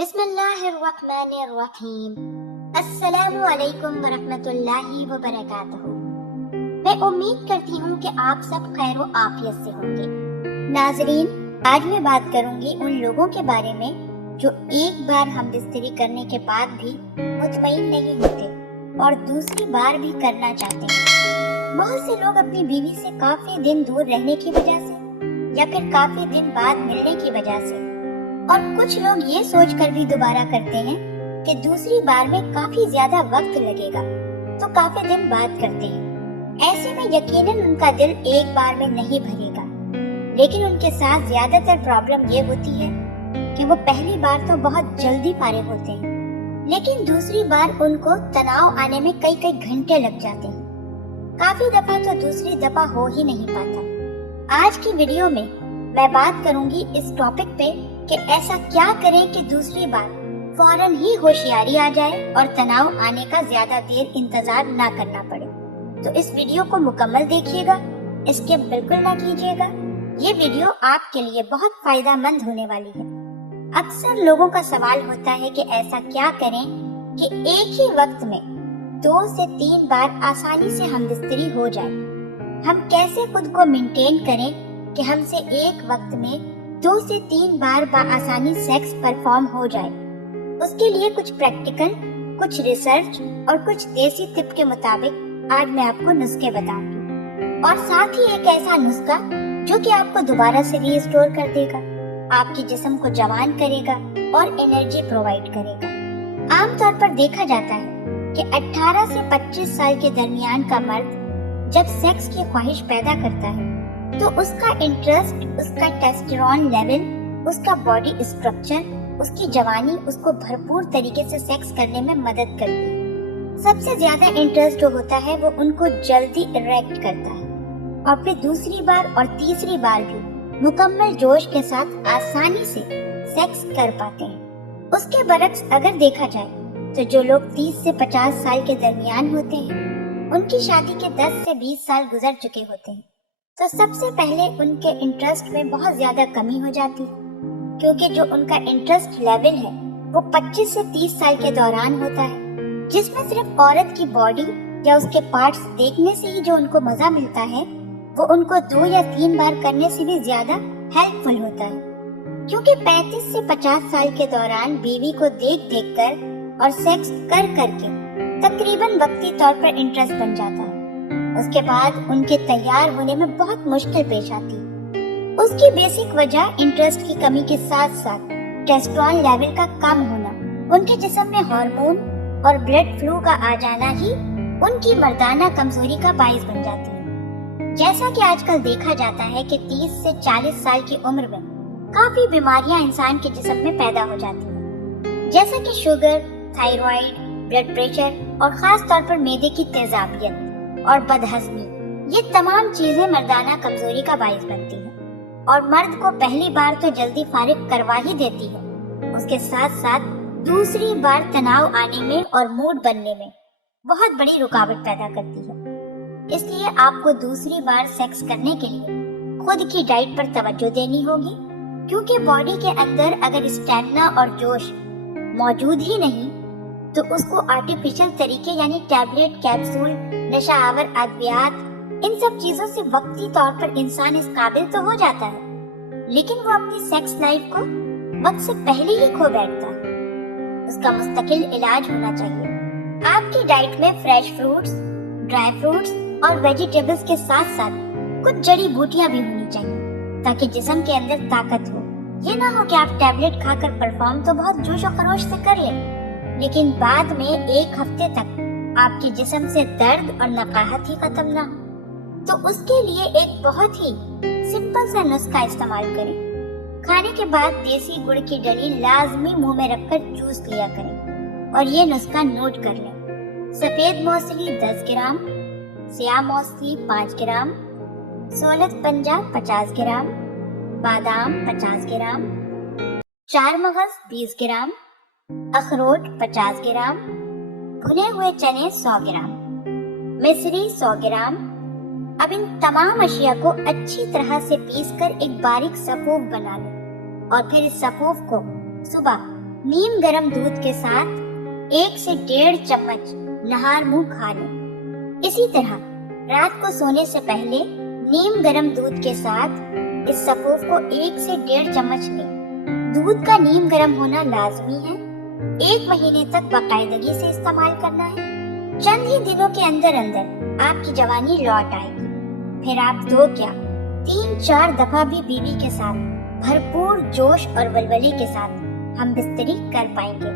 بسم اللہ الرحمن الرحیم۔ السلام علیکم ورحمۃ اللہ وبرکاتہ۔ میں امید کرتی ہوں کہ آپ سب خیر و عافیت سے ہوں گے۔ ناظرین، آج میں بات کروں گی ان لوگوں کے بارے میں جو ایک بار ہم بستری کرنے کے بعد بھی مطمئن نہیں ہوتے اور دوسری بار بھی کرنا چاہتے ہیں۔ بہت سے لوگ اپنی بیوی سے کافی دن دور رہنے کی وجہ سے یا پھر کافی دن بعد ملنے کی وجہ سے، اور کچھ لوگ یہ سوچ کر بھی دوبارہ کرتے ہیں کہ دوسری بار میں کافی زیادہ وقت لگے گا تو کافی دن بعد کرتے ہیں۔ ایسے میں یقیناً ان کا دل ایک بار میں نہیں بھرے گا، لیکن ان کے ساتھ زیادہ تر پرابلم یہ ہوتی ہے کہ وہ پہلی بار تو بہت جلدی فارغ ہوتے ہیں، لیکن دوسری بار ان کو تناؤ آنے میں کئی گھنٹے لگ جاتے ہیں۔ کافی دفعہ تو دوسری دفعہ ہو ہی نہیں پاتا۔ آج کی ویڈیو میں بات کروں گی اس ٹاپک پہ کہ ایسا کیا کریں کہ دوسری بار فوراً ہی ہوشیاری آ جائے اور تناؤ آنے کا زیادہ دیر انتظار نہ کرنا پڑے۔ تو اس ویڈیو کو مکمل دیکھیے گا، اسکپ بالکل نہ کیجیے گا۔ یہ ویڈیو آپ کے لیے بہت فائدہ مند ہونے والی ہے۔ اکثر لوگوں کا سوال ہوتا ہے کہ ایسا کیا کریں کہ ایک ہی وقت میں 2 سے 3 بار آسانی سے ہم بستری ہو جائے۔ ہم کیسے خود کو مینٹین کریں کہ ہم سے ایک وقت میں 2 سے 3 بار بآسانی سیکس پرفارم ہو جائے۔ اس کے لیے کچھ پریکٹیکل، کچھ ریسرچ اور کچھ دیسی ٹپ کے مطابق آج میں آپ کو نسخے بتاؤں گی، اور ساتھ ہی ایک ایسا نسخہ جو کہ آپ کو دوبارہ سے ری اسٹور کر دے گا، آپ کے جسم کو جوان کرے گا اور انرجی پرووائڈ کرے گا۔ عام طور پر دیکھا جاتا ہے کہ 18 سے 25 سال کے درمیان کا مرد جب سیکس کی خواہش پیدا کرتا ہے تو اس کا انٹرسٹ، اس کا ٹیسٹیرون لیول، اس کا باڈی اسٹرکچر، اس کی جوانی اس کو بھرپور طریقے سے سیکس کرنے میں مدد کرتی ہے۔ سب سے زیادہ انٹرسٹ جو ہوتا ہے وہ ان کو جلدی اریکٹ کرتا ہے، اور پھر دوسری بار اور تیسری بار بھی مکمل جوش کے ساتھ آسانی سے سیکس کر پاتے ہیں۔ اس کے برعکس اگر دیکھا جائے تو جو لوگ 30 سے 50 سال کے درمیان ہوتے ہیں، ان کی شادی کے 10 سے 20 سال گزر چکے ہوتے ہیں، تو سب سے پہلے ان کے انٹرسٹ میں بہت زیادہ کمی ہو جاتی ہے، کیونکہ جو ان کا انٹرسٹ لیول ہے وہ 25 سے 30 سال کے دوران ہوتا ہے، جس میں صرف عورت کی باڈی یا اس کے پارٹس دیکھنے سے ہی جو ان کو مزہ ملتا ہے وہ ان کو 2 یا 3 بار کرنے سے بھی زیادہ ہیلپ فل ہوتا ہے، کیونکہ 35 سے 50 سال کے دوران بیوی کو دیکھ کر اور سیکس کر کے تقریباً وقتی طور پر انٹرسٹ بن جاتا ہے۔ اس کے بعد ان کے تیار ہونے میں بہت مشکل پیش آتی ہے۔ اس کی بیسک وجہ انٹرسٹ کی کمی کے ساتھ ساتھ ٹیسٹیرون لیول کا کم ہونا، ان کے جسم میں ہارمون اور بلڈ فلو کا آ جانا ہی ان کی مردانہ کمزوری کا باعث بن جاتی ہے۔ جیسا کہ آج کل دیکھا جاتا ہے کہ 30 سے 40 سال کی عمر میں کافی بیماریاں انسان کے جسم میں پیدا ہو جاتی ہیں، جیسا کہ شوگر، تھائرائیڈ، بلڈ پریشر اور خاص طور پر معدے کی تیزابیت اور بدہضمی۔ یہ تمام چیزیں مردانہ کمزوری کا باعث بنتی ہیں، اور مرد کو پہلی بار تو جلدی فارغ کروا ہی دیتی ہے، اس کے ساتھ ساتھ دوسری بار تناؤ آنے میں اور موڈ بننے میں بہت بڑی رکاوٹ پیدا کرتی ہے۔ اس لیے آپ کو دوسری بار سیکس کرنے کے لیے خود کی ڈائٹ پر توجہ دینی ہوگی، کیونکہ باڈی کے اندر اگر اسٹیمنا اور جوش موجود ہی نہیں تو اس کو آرٹیفیشل طریقے یعنی ٹیبلٹ، کیپسول، نشہ آور ادویات، ان سب چیزوں سے وقتی طور پر انسان اس قابل تو ہو جاتا ہے، لیکن وہ اپنی سیکس لائف کو وقت سے پہلے ہی کھو بیٹھتا ہے۔ اس کا مستقل علاج ہونا چاہیے۔ آپ کی ڈائٹ میں فریش فروٹس، ڈرائی فروٹس اور ویجیٹیبلز کے ساتھ ساتھ کچھ جڑی بوٹیاں بھی ہونی چاہیے، تاکہ جسم کے اندر طاقت ہو۔ یہ نہ ہو کہ آپ ٹیبلٹ کھا کر پرفارم تو بہت جوش و خروش سے کر لیں، لیکن بعد میں 1 ہفتے تک آپ کے جسم سے درد اور نقاہت ہی ختم نہ ہو۔ تو اس کے لیے ایک بہت ہی سمپل سا نسخہ استعمال کریں۔ کھانے کے بعد دیسی گڑ کی ڈلی لازمی منہ میں رکھ کر چوس لیا کریں، اور یہ نسخہ نوٹ کر لیں۔ سفید موسلی 10 گرام، سیاہ موسلی 5 گرام، سولت پنجہ 50 گرام، بادام 50 گرام، 4 مغز 20 گرام، اخروٹ 50 گرام، بھنے ہوئے چنے 100 گرام، مصری 100 گرام۔ اب ان تمام اشیاء کو اچھی طرح سے پیس کر ایک باریک سفوف بنا لیں، اور پھر اس سفوف کو صبح نیم گرم دودھ کے ساتھ 1 سے 1.5 چمچ نہار منہ کھا لیں۔ اسی طرح رات کو سونے سے پہلے نیم گرم دودھ کے ساتھ اس سفوف کو 1 سے 1.5 چمچ لیں۔ دودھ کا نیم گرم ہونا لازمی ہے۔ 1 مہینے تک باقاعدگی سے استعمال کرنا ہے۔ چند ہی دنوں کے اندر آپ کی جوانی لوٹ آئے گی۔ پھر آپ 2 کیا 3-4 دفعہ بھی بیوی کے ساتھ بھرپور جوش اور ولولے کے ساتھ ہم بستری کر پائیں گے۔